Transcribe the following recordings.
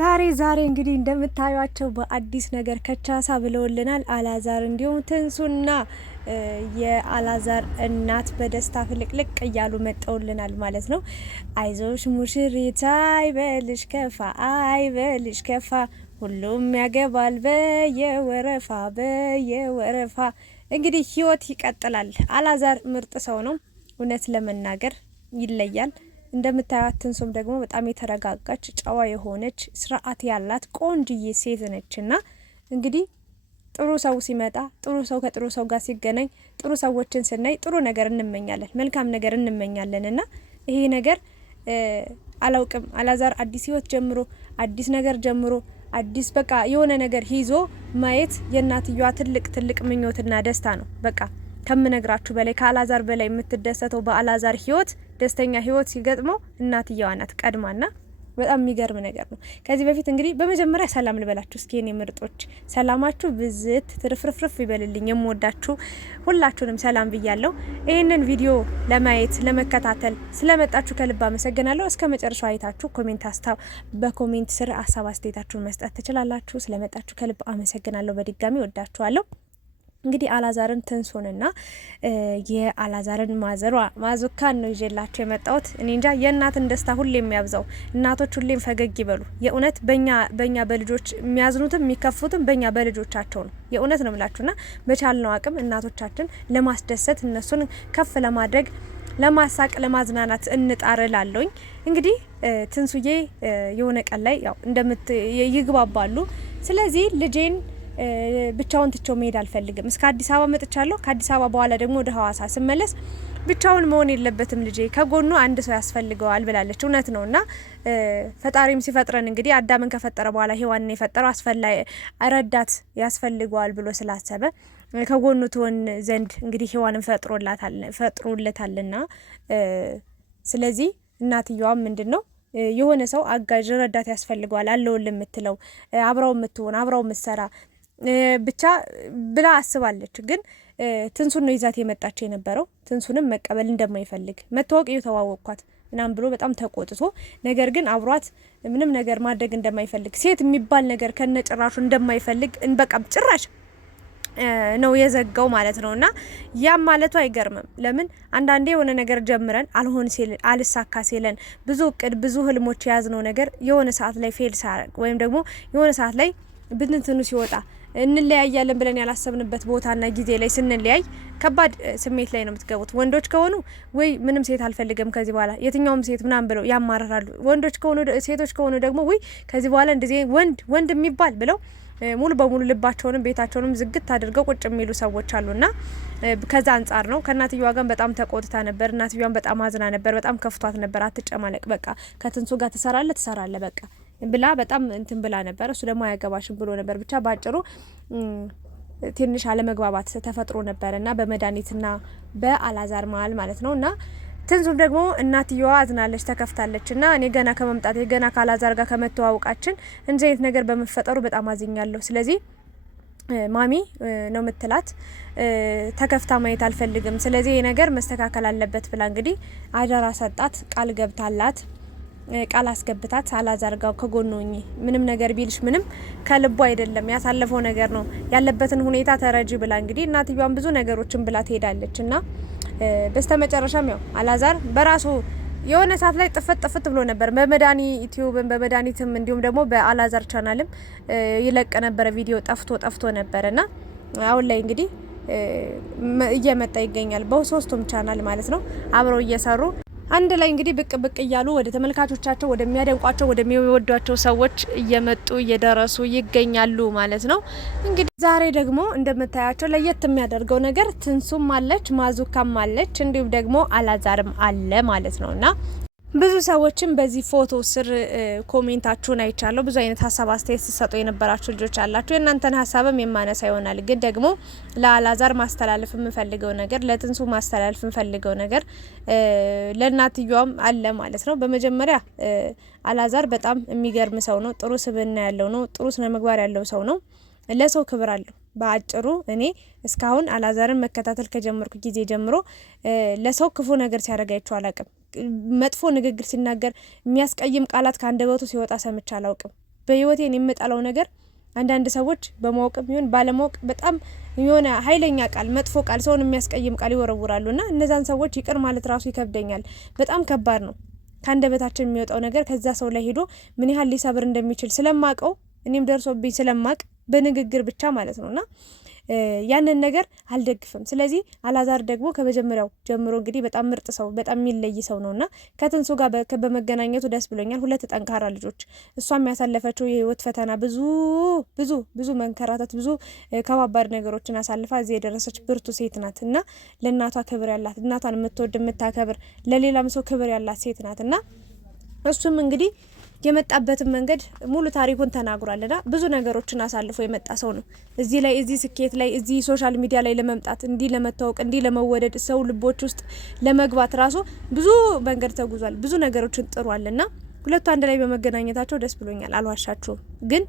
ዛሬ እንግዲህ እንደምታዩቸው በአዲስ ነገር ከቻሳ ብለውልናል። አላዛር እንዲሁም ትንሱና የአላዛር እናት በደስታ ፍልቅልቅ እያሉ መጠውልናል ማለት ነው። አይዞሽ ሙሽሪት አይበልሽ ከፋ አይበልሽ ከፋ፣ ሁሉም ያገባል በየወረፋ በየወረፋ። እንግዲህ ህይወት ይቀጥላል። አላዛር ምርጥ ሰው ነው፣ እውነት ለመናገር ይለያል። እንደምታዩት ትንሱም ደግሞ በጣም የተረጋጋች ጨዋ የሆነች ስርዓት ያላት ቆንጅዬ ሴት ነችና እንግዲህ ጥሩ ሰው ሲመጣ ጥሩ ሰው ከጥሩ ሰው ጋር ሲገናኝ ጥሩ ሰዎችን ስናይ ጥሩ ነገር እንመኛለን፣ መልካም ነገር እንመኛለንና ይሄ ነገር አላውቅም አላዛር አዲስ ህይወት ጀምሮ አዲስ ነገር ጀምሮ አዲስ በቃ የሆነ ነገር ይዞ ማየት የእናትየዋ ትልቅ ምኞትና ደስታ ነው። በቃ ከምነግራችሁ በላይ ከአላዛር በላይ የምትደሰተው በአላዛር ህይወት ደስተኛ ህይወት ሲገጥመው እናትየዋ ናት ቀድማና በጣም የሚገርም ነገር ነው። ከዚህ በፊት እንግዲህ በመጀመሪያ ሰላም ልበላችሁ እስኪ የኔ ምርጦች፣ ሰላማችሁ ብዝት ትርፍርፍርፍ ይበልልኝ። የምወዳችሁ ሁላችሁንም ሰላም ብያለሁ። ይህንን ቪዲዮ ለማየት ለመከታተል ስለመጣችሁ ከልብ አመሰግናለሁ። እስከ መጨረሻው አይታችሁ በኮሜንት ስር ሀሳብ አስተያየታችሁን መስጠት ትችላላችሁ። ስለመጣችሁ ከልብ አመሰግናለሁ። በድጋሚ ወዳችኋለሁ። እንግዲህ አላዛርን ትንሱንና የአላዛርን ማዙካን ነው ይዤላችሁ የመጣሁት። እኔ እንጃ የእናትን ደስታ ሁሌም የሚያብዛው እናቶች ሁሌም ፈገግ ይበሉ። የእውነት በእኛ በልጆች የሚያዝኑትም የሚከፉትም በእኛ በልጆቻቸው ነው። የእውነት ነው ምላችሁና በቻልነው አቅም እናቶቻችን ለማስደሰት እነሱን ከፍ ለማድረግ ለማሳቅ ለማዝናናት እንጣር ላለውኝ። እንግዲህ ትንሱዬ የሆነ ቀን ላይ ያው ይግባባሉ። ስለዚህ ልጄን ብቻውን ትቼው መሄድ አልፈልግም። እስከ አዲስ አበባ መጥቻለሁ። ከአዲስ አበባ በኋላ ደግሞ ወደ ሐዋሳ ስመለስ ብቻውን መሆን የለበትም ልጄ፣ ከጎኑ አንድ ሰው ያስፈልገዋል ብላለች። እውነት ነውና ፈጣሪም ሲፈጥረን እንግዲህ አዳምን ከፈጠረ በኋላ ሔዋንን የፈጠረው ረዳት ያስፈልገዋል ብሎ ስላሰበ ከጎኑ ትሆን ዘንድ እንግዲህ ሔዋንን ፈጥሮለታልና ስለዚህ እናትየዋም ምንድነው የሆነ ሰው አጋዥ ረዳት ያስፈልገዋል አለውል የምትለው አብራው የምትሆን አብራው የምትሰራ ብቻ ብላ አስባለች። ግን ትንሱን ነው ይዛት የመጣቸው የነበረው። ትንሱንም መቀበል እንደማይፈልግ መታወቅ እየተዋወቅኳት ምናምን ብሎ በጣም ተቆጥቶ፣ ነገር ግን አብሯት ምንም ነገር ማድረግ እንደማይፈልግ ሴት የሚባል ነገር ከነጭራሹ እንደማይፈልግ በቃ ጭራሽ ነው የዘጋው ማለት ነውና ያም ማለቱ አይገርምም። ለምን አንዳንዴ የሆነ ነገር ጀምረን አልሳካ ሲለን ብዙ እቅድ ብዙ ህልሞች የያዝነው ነገር የሆነ ሰዓት ላይ ፌል ሳያደርግ ወይም ደግሞ የሆነ ሰዓት ላይ ብትንትኑ ሲወጣ እንለያያለን ብለን ያላሰብንበት ቦታና ጊዜ ላይ ስንለያይ ከባድ ስሜት ላይ ነው የምትገቡት። ወንዶች ከሆኑ ወይ ምንም ሴት አልፈልግም ከዚህ በኋላ የትኛውም ሴት ምናምን ብለው ያማራራሉ። ሴቶች ከሆኑ ደግሞ ወይ ከዚህ በኋላ እንደዚህ ወንድ የሚባል ብለው ሙሉ በሙሉ ልባቸውንም ቤታቸውንም ዝግት አድርገው ቁጭ የሚሉ ሰዎች አሉና ከዛ አንጻር ነው። ከእናትየዋ ጋር በጣም ተቆጥታ ነበር። እናትየዋን በጣም አዝና ነበር። በጣም ከፍቷት ነበር። አትጨማለቅ በቃ ከትንሱ ጋር ትሰራለ በቃ ብላ በጣም እንትን ብላ ነበር። እሱ ደግሞ አያገባሽም ብሎ ነበር። ብቻ ባጭሩ ትንሽ አለመግባባት ተፈጥሮ ነበርና በመድኃኒትና በአላዛር መሀል ማለት ነውና ትንሱም ደግሞ እናትየዋ አዝናለች፣ ተከፍታለች። እና እኔ ገና ከመምጣቴ ገና ካላዛር ጋር ከመተዋወቃችን እንዚህ አይነት ነገር በመፈጠሩ በጣም አዝኛለሁ። ስለዚህ ማሚ ነው ምትላት ተከፍታ ማየት አልፈልግም። ስለዚህ ይሄ ነገር መስተካከል አለበት ብላ እንግዲህ አደራ ሰጣት። ቃል አስገብታት አላዛር ጋር ከጎኑኝ ምንም ነገር ቢልሽ ምንም ከልቡ አይደለም ያሳለፈው ነገር ነው ያለበትን ሁኔታ ተረጂ ብላ እንግዲህ እናትየዋን ብዙ ነገሮችን ብላ ትሄዳለችና በስተመጨረሻም ያው አላዛር በራሱ የሆነ ሰዓት ላይ ጥፍት ብሎ ነበር። በመዳኒ ዩቲዩብን በመዳኒትም እንዲሁም ደግሞ በአላዛር ቻናልም ይለቀ ነበር ቪዲዮ ጠፍቶ ነበርና አሁን ላይ እንግዲህ እየመጣ ይገኛል። በሶስቱም ቻናል ማለት ነው አብረው እየሰሩ አንድ ላይ እንግዲህ ብቅ እያሉ ወደ ተመልካቾቻቸው ወደሚያደንቋቸው ወደሚወዷቸው ሰዎች እየመጡ እየደረሱ ይገኛሉ ማለት ነው። እንግዲህ ዛሬ ደግሞ እንደምታያቸው ለየት የሚያደርገው ነገር ትንሱም አለች፣ ማዙካም አለች፣ እንዲሁም ደግሞ አላዛርም አለ ማለት ነውና ብዙ ሰዎችም በዚህ ፎቶ ስር ኮሜንታችሁን አይቻለሁ። ብዙ አይነት ሀሳብ አስተያየት ሲሰጡ የነበራችሁ ልጆች አላችሁ። የእናንተን ሀሳብም የማነሳ ይሆናል። ግን ደግሞ ለአላዛር ማስተላለፍ የምፈልገው ነገር፣ ለትንሱ ማስተላለፍ የምፈልገው ነገር ለእናትየዋም አለ ማለት ነው። በመጀመሪያ አላዛር በጣም የሚገርም ሰው ነው። ጥሩ ስብዕና ያለው ነው። ጥሩ ስነ ምግባር ያለው ሰው ነው። ለሰው ክብር አለው። በአጭሩ እኔ እስካሁን አላዛርን መከታተል ከጀመርኩ ጊዜ ጀምሮ ለሰው ክፉ ነገር ሲያደርጋቸው አላውቅም። መጥፎ ንግግር ሲናገር የሚያስቀይም ቃላት ከአንደበቱ ሲወጣ ሰምቼ አላውቅም። በህይወቴን የምጠላው ነገር አንዳንድ ሰዎች በማወቅም ይሁን ባለማወቅ በጣም የሆነ ኃይለኛ ቃል መጥፎ ቃል ሰውን የሚያስቀይም ቃል ይወረውራሉና እነዛን ሰዎች ይቅር ማለት ራሱ ይከብደኛል። በጣም ከባድ ነው። ከአንደበታችን የሚወጣው ነገር ከዛ ሰው ላይ ሄዶ ምን ያህል ሊሰብር እንደሚችል ስለማቀው እኔም ደርሶብኝ ስለማቅ በንግግር ብቻ ማለት ነውና ያንን ነገር አልደግፍም። ስለዚህ አላዛር ደግሞ ከመጀመሪያው ጀምሮ እንግዲህ በጣም ምርጥ ሰው በጣም የሚለይ ሰው ነውና ከትንሱ ጋር በመገናኘቱ ደስ ብሎኛል። ሁለት ጠንካራ ልጆች እሷም ያሳለፈችው የህይወት ፈተና ብዙ ብዙ ብዙ መንከራተት ብዙ ከባባድ ነገሮችን አሳልፋ እዚህ የደረሰች ብርቱ ሴት ናት እና ለእናቷ ክብር ያላት እናቷን የምትወድ የምታከብር ለሌላም ሰው ክብር ያላት ሴት ናት እና እሱም እንግዲህ የመጣበትን መንገድ ሙሉ ታሪኩን ተናግሯልና ብዙ ነገሮችን አሳልፎ የመጣ ሰው ነው። እዚህ ስኬት ላይ እዚህ ሶሻል ሚዲያ ላይ ለመምጣት እንዲ ለመታወቅ እንዲ ለመወደድ ሰው ልቦች ውስጥ ለመግባት ራሱ ብዙ መንገድ ተጉዟል። ብዙ ነገሮችን ጥሯልና ሁለቱ አንድ ላይ በመገናኘታቸው ደስ ብሎኛል። አልዋሻችሁም። ግን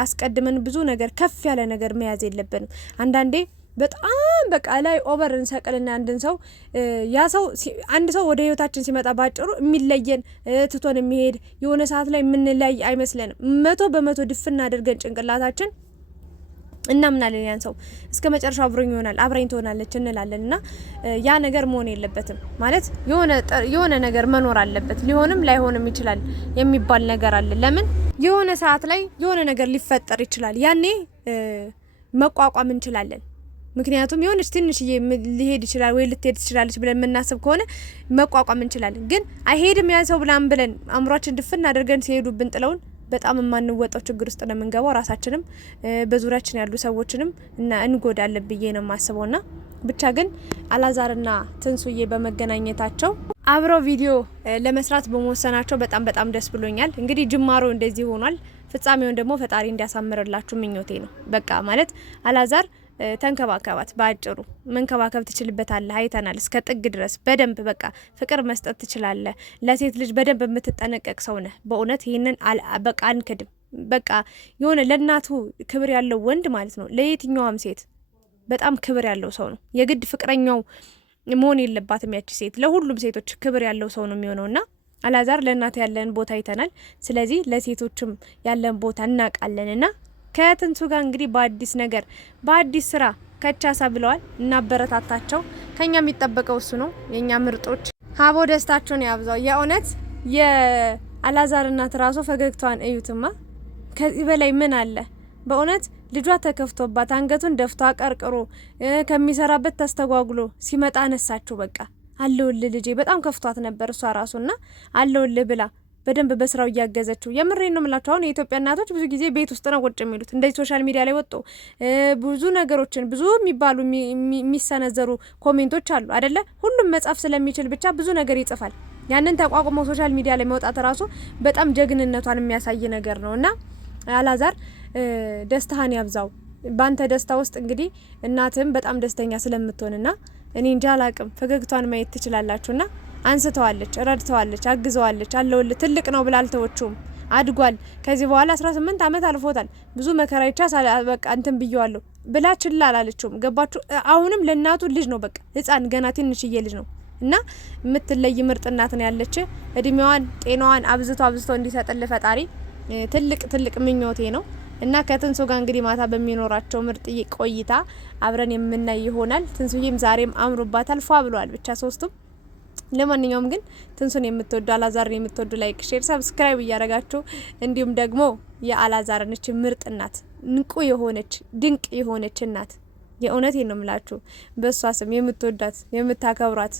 አስቀድመን ብዙ ነገር ከፍ ያለ ነገር መያዝ የለብንም። አንዳንዴ በጣም በቃ ላይ ኦቨር እንሰቅልና አንድ ሰው ወደ ህይወታችን ሲመጣ ባጭሩ የሚለየን ትቶን የሚሄድ የሆነ ሰዓት ላይ የምንለይ አይመስለንም። 100% ድፍና አድርገን ጭንቅላታችን እናምናለን ያን ሰው እስከ መጨረሻው አብሮኝ ይሆናል አብራኝ ትሆናለች እንላለንና ያ ነገር መሆን የለበትም። ማለት የሆነ ነገር መኖር አለበት። ሊሆንም ላይሆንም ይችላል የሚባል ነገር አለ። ለምን የሆነ ሰዓት ላይ የሆነ ነገር ሊፈጠር ይችላል። ያኔ መቋቋም እንችላለን። ምክንያቱም የሆነች ትንሽዬ ሊሄድ ይችላል ወይ ልትሄድ ትችላለች ብለን የምናስብ ከሆነ መቋቋም እንችላለን። ግን አይሄድም ያ ሰው ብለን አእምሯችን ድፍና አድርገን ሲሄዱብን ጥለውን በጣም የማንወጣው ችግር ውስጥ ነው የምንገባው። ራሳችንም በዙሪያችን ያሉ ሰዎችንም እንጎዳለን ብዬ ነው የማስበውና ብቻ ግን አላዛርና ትንሱዬ በመገናኘታቸው አብረው ቪዲዮ ለመስራት በመወሰናቸው በጣም ደስ ብሎኛል። እንግዲህ ጅማሮ እንደዚህ ሆኗል። ፍጻሜውን ደግሞ ፈጣሪ እንዲያሳምርላችሁ ምኞቴ ነው። በቃ ማለት አላዛር ተንከባከባት። በአጭሩ መንከባከብ ትችልበታለህ። አይተናል እስከ ጥግ ድረስ በደንብ በቃ ፍቅር መስጠት ትችላለህ። ለሴት ልጅ በደንብ የምትጠነቀቅ ሰው ነህ። በእውነት ይህንን በቃ አንክድም። በቃ የሆነ ለእናቱ ክብር ያለው ወንድ ማለት ነው። ለየትኛዋም ሴት በጣም ክብር ያለው ሰው ነው። የግድ ፍቅረኛው መሆን የለባትም ያቺ ሴት። ለሁሉም ሴቶች ክብር ያለው ሰው ነው የሚሆነውና አላዛር ለእናቱ ያለን ቦታ አይተናል። ስለዚህ ለሴቶችም ያለን ቦታ እናውቃለንና ከትንሱ ጋር እንግዲህ በአዲስ ነገር በአዲስ ስራ ከቻሳ ብለዋል። እናበረታታቸው። ከኛ የሚጠበቀው እሱ ነው። የኛ ምርጦች ሀቦ ደስታቸውን ያብዛው። የእውነት የአላዛር እናት ራሱ ፈገግታዋን እዩትማ። ከዚህ በላይ ምን አለ? በእውነት ልጇ ተከፍቶባት አንገቱን ደፍቶ አቀርቅሮ ከሚሰራበት ተስተጓጉሎ ሲመጣ አነሳችሁ። በቃ አለውልህ ልጄ በጣም ከፍቷት ነበር እሷ ራሱና አለውልህ ብላ በደንብ በስራው እያገዘችው። የምሬን ነው የምላችሁ። አሁን የኢትዮጵያ እናቶች ብዙ ጊዜ ቤት ውስጥ ነው ቁጭ የሚሉት። እንደዚህ ሶሻል ሚዲያ ላይ ወጡ ብዙ ነገሮችን ብዙ የሚባሉ የሚሰነዘሩ ኮሜንቶች አሉ አይደለ? ሁሉም መጻፍ ስለሚችል ብቻ ብዙ ነገር ይጽፋል። ያንን ተቋቁሞ ሶሻል ሚዲያ ላይ መውጣት ራሱ በጣም ጀግንነቷን የሚያሳይ ነገር ነውና አላዛር ደስታህን ያብዛው። ባንተ ደስታ ውስጥ እንግዲህ እናትም በጣም ደስተኛ ስለምትሆንና እኔ እንጃ አላቅም ፈገግቷን ማየት ትችላላችሁና አንስተዋለች፣ ረድተዋለች፣ አግዘዋለች። አለውልህ ትልቅ ነው ብላ አልተወችውም። አድጓል። ከዚህ በኋላ 18 ዓመት አልፎታል። ብዙ መከራ ይቻ በቃ እንትን ብየዋለሁ ብላ ችላ አላለችውም። ገባችሁ? አሁንም ለእናቱ ልጅ ነው። በቃ ህፃን ገና ትንሽዬ ልጅ ነው እና የምትለይ ምርጥ እናት ነው ያለች። እድሜዋን ጤናዋን አብዝቶ እንዲሰጥልህ ፈጣሪ ትልቅ ምኞቴ ነው እና ከትንሱ ጋር እንግዲህ ማታ በሚኖራቸው ምርጥ ቆይታ አብረን የምናይ ይሆናል። ትንሱዬም ዛሬም አምሮባታል፣ ፏ ብሏል። ብቻ ሶስቱም ለማንኛውም ግን ትንሱን የምትወዱ አላዛርን የምትወዱ ላይክ፣ ሼር፣ ሰብስክራይብ እያደረጋችሁ እንዲሁም ደግሞ የአላዛርን እቺ ምርጥ እናት ንቁ የሆነች ድንቅ የሆነች እናት የእውነቴን ነው የምላችሁ በሷ ስም የምትወዳት የምታከብሯት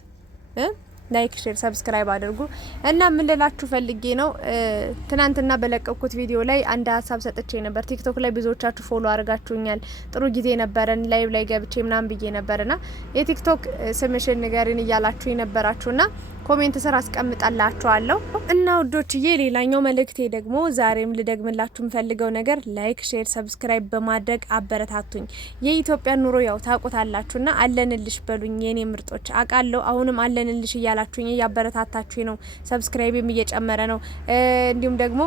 ላይክ፣ ሼር፣ ሰብስክራይብ አድርጉ እና ምን ልላችሁ ፈልጌ ነው ትናንትና በለቀኩት ቪዲዮ ላይ አንድ ሀሳብ ሰጥቼ ነበር። ቲክቶክ ላይ ብዙዎቻችሁ ፎሎ አድርጋችሁኛል። ጥሩ ጊዜ ነበረን። ላይቭ ላይ ገብቼ ምናምን ብዬ ነበርና የቲክቶክ ስምሽን ንገሪን እያላችሁ ነበራችሁና ኮሜንት ስር አስቀምጣላችኋለሁ እና ውዶችዬ፣ ሌላኛው መልእክቴ ደግሞ ዛሬም ልደግምላችሁ የምፈልገው ነገር ላይክ፣ ሼር፣ ሰብስክራይብ በማድረግ አበረታቱኝ። የኢትዮጵያ ኑሮ ያው ታውቁታላችሁና አለንልሽ በሉኝ የኔ ምርጦች። አውቃለሁ አሁንም አለንልሽ እያላችሁኝ እያበረታታችሁኝ ነው። ሰብስክራይብም እየጨመረ ነው። እንዲሁም ደግሞ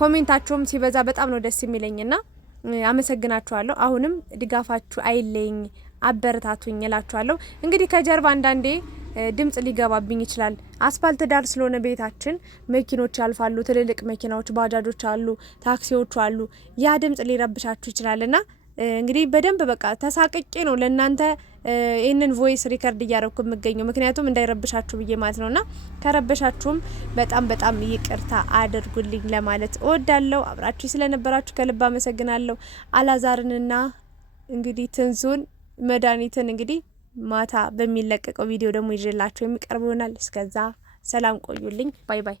ኮሜንታችሁም ሲበዛ በጣም ነው ደስ የሚለኝና አመሰግናችኋለሁ። አሁንም ድጋፋችሁ አይለኝ፣ አበረታቱኝ እላችኋለሁ። እንግዲህ ከጀርባ አንዳንዴ ድምጽ ሊገባብኝ ይችላል። አስፋልት ዳር ስለሆነ ቤታችን መኪኖች ያልፋሉ፣ ትልልቅ መኪናዎች፣ ባጃጆች አሉ፣ ታክሲዎች አሉ። ያ ድምጽ ሊረብሻችሁ ይችላልና እንግዲህ በደንብ በቃ ተሳቅቄ ነው ለእናንተ ይህንን ቮይስ ሪከርድ እያረኩ የምገኘው ምክንያቱም እንዳይረብሻችሁ ብዬ ማለት ነውና ከረበሻችሁም በጣም ይቅርታ አድርጉልኝ ለማለት እወዳለሁ። አብራችሁ ስለነበራችሁ ከልብ አመሰግናለሁ። አላዛርንና እንግዲህ ትንሱን መድኃኒትን እንግዲህ ማታ በሚለቀቀው ቪዲዮ ደግሞ ይዤላችሁ የሚቀርብ ይሆናል። እስከዛ ሰላም ቆዩልኝ። ባይ ባይ።